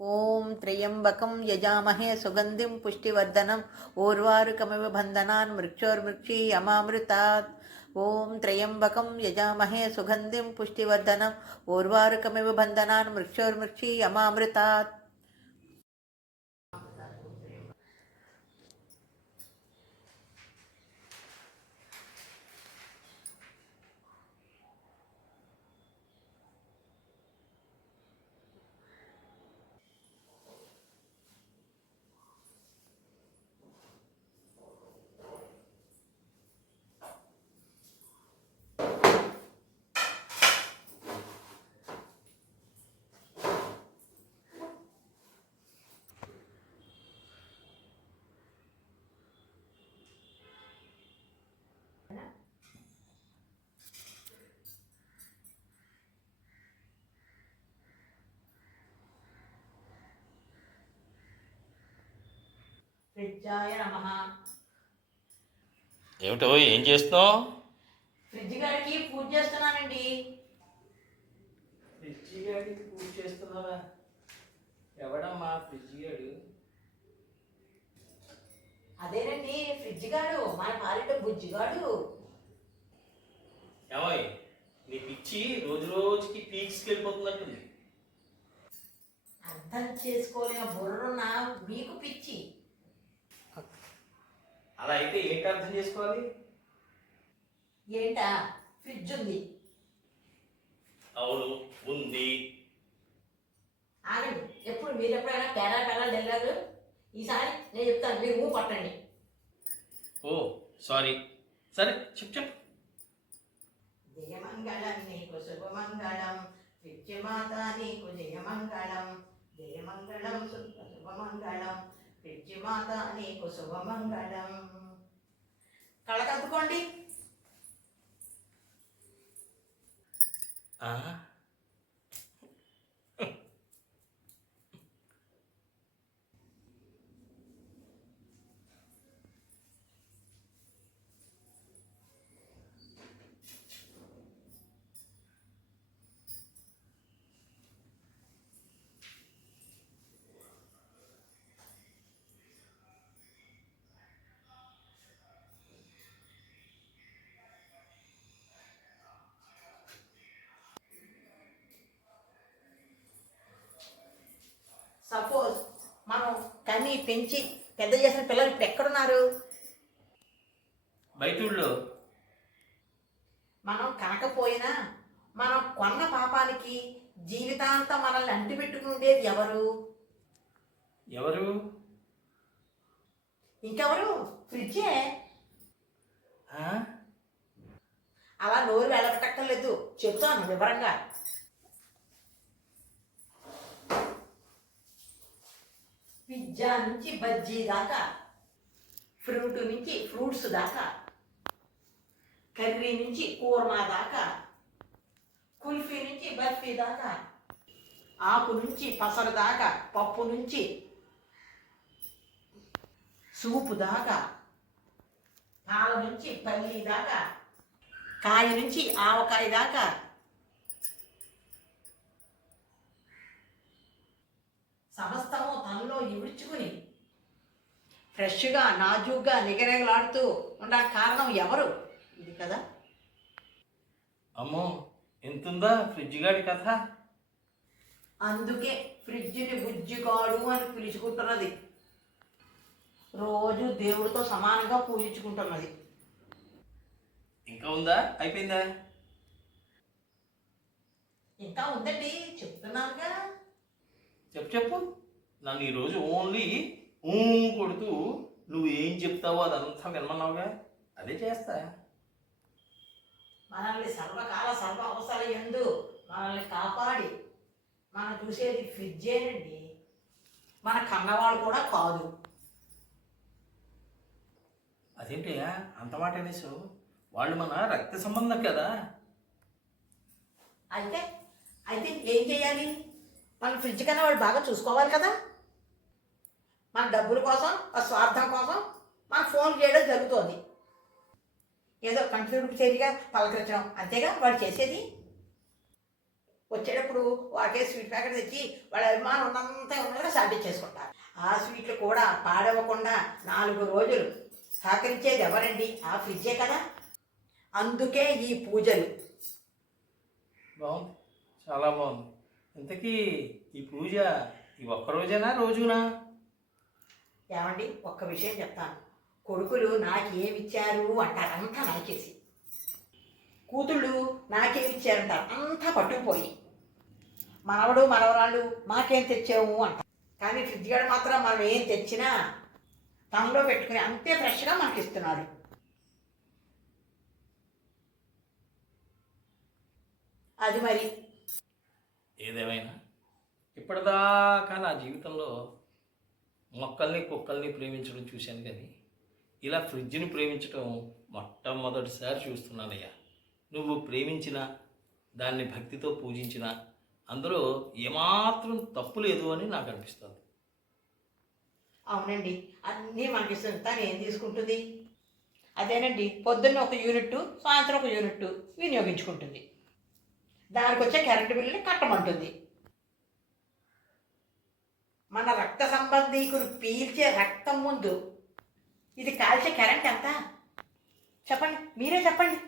ఓం త్రయంబకం యజామహే సుగంధిం పుష్టివర్ధనం ఊర్వారుకమివ బంధనాన్ మృక్షోర్మృక్షీయమామృతాత్. ఓం త్రయంబకం యజామహే సుగంధిం పుష్టివర్ధనం ఊర్వారుకమివ బంధనాన్ మృక్షోర్మృక్షీయమామృతాత్. ఫ్రిడ్జాయ నమః. ఏమిటో ఏం చేస్తున్నావు? ఫ్రిడ్జ్ గారికి పూజ చేస్తున్నానండి. ఫ్రిడ్జ్ గాడికి పూజ చేస్తున్నావా? ఎవడమ్మా ఫ్రిడ్జ్ గాడు? అదేనండి ఫ్రిడ్జ్ గాడు, మన పాలిట బుజ్జిగాడు. ఏమోయ్, నీ పిచ్చి రోజు రోజుకి పీక్స్కి వెళ్ళిపోతున్నట్టుంది. అర్థం చేసుకోలేని బుర్రున్న మీకు పిచ్చి. అలా అయితే ఏంటి అర్థం చేసుకోవాలి? ఏంటా? ఫ్రిడ్జ్ ఉంది. అవును, ఉంది. ఆగండి, ఎప్పుడు మీరు ఎప్పుడైనా పేరా డెల్లారు. ఈసారి నేను చెప్తాను, మీరు ఊ పట్టండి. ఓ సారీ, సరే చెప్పు. జయమంగళం నీకు శుభమంగళం, ఫ్రిడ్జ్ మాత నీకు జయమంగళం. జయమంగళం శుభమంగళం, ఫ్రిడ్జ్ మాత నీకు శుభమంగళం. కళ్ళకద్దుకోండి. సపోజ్ మనం కని పెంచి పెద్ద చేసిన పిల్లలు ఇప్పుడు ఎక్కడున్నారు? బయట ఊళ్ళో. మనం కనకపోయినా మనం కొన్న పాపానికి జీవితాంతం మనల్ని అంటిపెట్టుకుని ఉండేది ఎవరు? ఎవరు? ఇంకెవరు? ఫ్రిడ్జే. ఆ? అలా నోరు వెళ్ళబెట్టక్కర్లేదు, చెప్తాను వివరంగా. పిజ్జా నుంచి బజ్జీ దాకా, ఫ్రూట్ నుంచి ఫ్రూట్స్ దాకా, కర్రీ నుంచి కూర్మా దాకా, కుల్ఫీ నుంచి బర్ఫీ దాకా, ఆకు నుంచి పసరు దాకా, పప్పు నుంచి సూపు దాకా, పాల నుంచి పల్లి దాకా, కాయ నుంచి ఆవకాయ దాకా, సమస్తము తనలో ఇవిడ్చుకుని ఫ్రెష్గా నాజూగ్గా నిగరగలాడుతూ ఉండడానికి కారణం ఎవరు? ఇది కదా. అమ్మో, ఎంతుందా ఫ్రిడ్జ్ గాడి కథ? అందుకే ఫ్రిడ్జ్ని బుజ్జిగాడు అని పిలుచుకుంటున్నది. రోజు దేవుడితో సమానంగా పూజించుకుంటున్నది. ఇంకా ఉందా? అయిపోయిందా? ఇంకా ఉందండి, చెప్తున్నానుగా. చెప్పు. నన్ను ఈరోజు ఓన్లీ కొడుతూ నువ్వు ఏం చెప్తావో అదంతా వినమన్నావుగా, అదే చేస్తా. మనల్ని సర్వకాల సర్వ అవసరాల యందు మనల్ని కాపాడి మనం చూసేది ఫ్రిడ్జేనండి, మన కన్నవాడు కూడా కాదు. అదేంటయ్యా అంత మాట అనేసావు? వాళ్ళు మన రక్త సంబంధం కదా. అయితే అయితే ఏం చేయాలి? మన ఫ్రిడ్జ్ కన్నా వాడు బాగా చూసుకోవాలి కదా. మన డబ్బుల కోసం, ఆ స్వార్థం కోసం మన ఫోన్ చేయడం జరుగుతుంది. ఏదో కంటిన్యూకి చేరిగా పలకరించడం అంతేగా వాడు చేసేది. వచ్చేటప్పుడు ఒకే స్వీట్ ప్యాకెట్ తెచ్చి వాళ్ళ అభిమానం ఉన్నంత ఉన్నగా సాల్ట్ చేసుకుంటారు. ఆ స్వీట్లు కూడా పాడవకుండా 4 రోజులు సహకరించేది ఎవరండి? ఆ ఫ్రిడ్జే కదా. అందుకే ఈ పూజలు. బాగుంది, చాలా బాగుంది. ఇంతకీ ఈ పూజ ఈ ఒక్కరోజేనా, రోజునా? ఏమండి, ఒక్క విషయం చెప్తాను. కొడుకులు నాకేమిచ్చారు అంటారు అంతా నాకేసి, కూతుళ్ళు నాకేమిచ్చారంటారు అంతా పట్టుకుపోయి, మనవడు మనవరాళ్ళు మాకేం తెచ్చావు అంటారు. కానీ ఫ్రిడ్జ్ గడు మాత్రం మనం ఏం తెచ్చినా తనలో పెట్టుకుని అంతే ఫ్రెష్గా మనకి ఇస్తున్నాడు. అది మరి. ఏదేమైనా ఇప్పటిదాకా నా జీవితంలో మొక్కల్ని కుక్కల్ని ప్రేమించడం చూశాను, కానీ ఇలా ఫ్రిడ్జ్ని ప్రేమించడం మొట్టమొదటిసారి చూస్తున్నానయ్యా. నువ్వు ప్రేమించిన దాన్ని భక్తితో పూజించిన అందులో ఏమాత్రం తప్పు లేదు అని నాకు అనిపిస్తుంది. అవునండి, అన్నీ మనకి ఇస్తుంది. తను ఏం తీసుకుంటుంది? అదేనండి, పొద్దున్న ఒక యూనిట్, సాయంత్రం ఒక యూనిట్ వినియోగించుకుంటుంది. దానికి వచ్చే కరెంటు బిల్లుని కట్టమంటుంది. మన రక్త సంబంధీకులు పీల్చే రక్తం ముందు ఇది కాల్చే కరెంట్ ఎంత? చెప్పండి, మీరే చెప్పండి.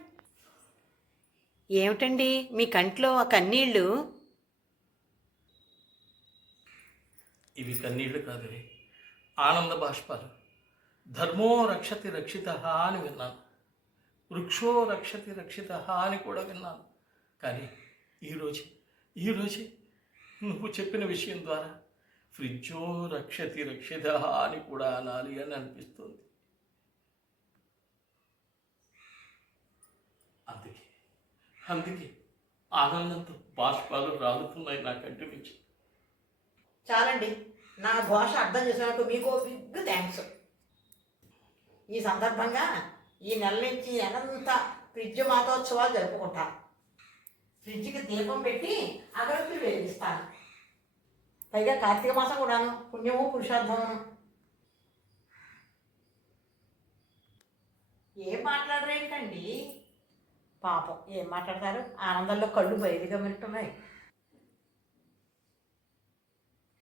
ఏమిటండి మీ కంట్లో ఆ కన్నీళ్ళు? ఇవి కన్నీళ్లు కాదు, ఆనంద బాష్పాలు. ధర్మో రక్షతి రక్షిత అని విన్నాను, వృక్షో రక్షతి రక్షిత అని కూడా విన్నాను. కానీ ఈరోజే నువ్వు చెప్పిన విషయం ద్వారా ఫ్రిడ్జో రక్షతి రక్షిత అని కూడా అనాలి అని అనిపిస్తుంది. అందుకే ఆనందంతో బాష్పాలు రాలుతున్నాయి నా కంటి నుంచి. చాలండి, నా ఘోష అర్థం చేసినందుకు మీకు బిగ్ థ్యాంక్స్. ఈ సందర్భంగా ఈ నెల నుంచి నెలంతా ఫ్రిడ్జ్ మాతోత్సవాలు జరుపుకుంటాను. ఫ్రిడ్జ్కి దీపం పెట్టి అగరత్తులు వెలిగిస్తాను. పైగా కార్తీక మాసం కూడాను, పుణ్యము పురుషార్థము. ఏం మాట్లాడరేంటండి? పాపం ఏం మాట్లాడతారు? ఆనందంలో కళ్ళు బయలుగా వింటున్నాయి.